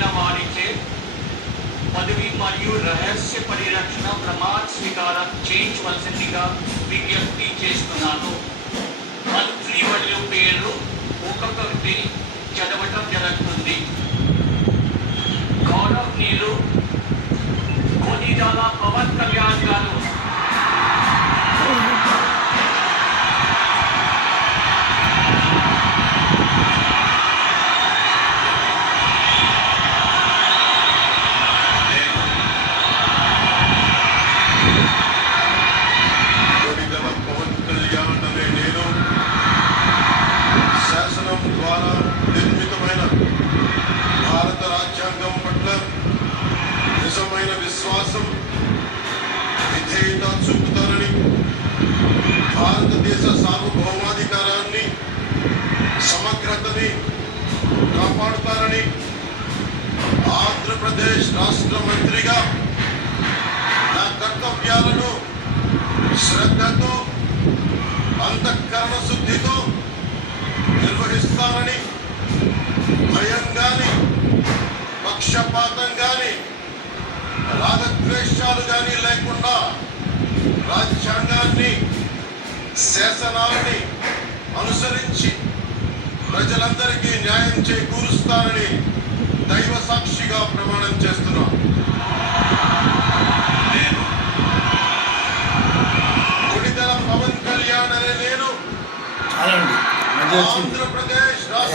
ఎన్నికైన వారిచే పదవి మరియు రహస్య పరిరక్షణ ప్రమాణ స్వీకారం చేయించవలసిందిగా విజ్ఞప్తి చేస్తున్నాను. మంత్రివర్యుల పేర్లు ఒక్కొక్కటి చదవటం జరుగుతుంది. గౌరవనీయులు కొనిదాల పవన్ కళ్యాణ్ గారు, శాసనం ద్వారా నిర్మితమైన భారత రాజ్యాంగం పట్ల నిజమైన విశ్వాసం, విధేయత చూపుతానని, భారతదేశ సార్వభౌమాధికారాన్ని, సమగ్రతని కాపాడుతానని ఆంధ్రప్రదేశ్ రాష్ట్ర మంత్రిగా నా కర్తవ్యాలను శ్రద్ధతో, అంతఃకరణ శుద్ధితో నిర్వహిస్తానని, భయం గాని, పక్షపాతం గాని, రాగద్వేషాలు గాని లేకుండా రాజ్యాంగాన్ని, శాసనాలని అనుసరించి ప్రజలందరికీ న్యాయం చేకూరుస్తానని దైవ సాక్షిగా ప్రమాణం చేస్తున్నాను. నేను కొనిదెల పవన్ కళ్యాణ్ అనే నేను ఆంధ్రప్రదేశ్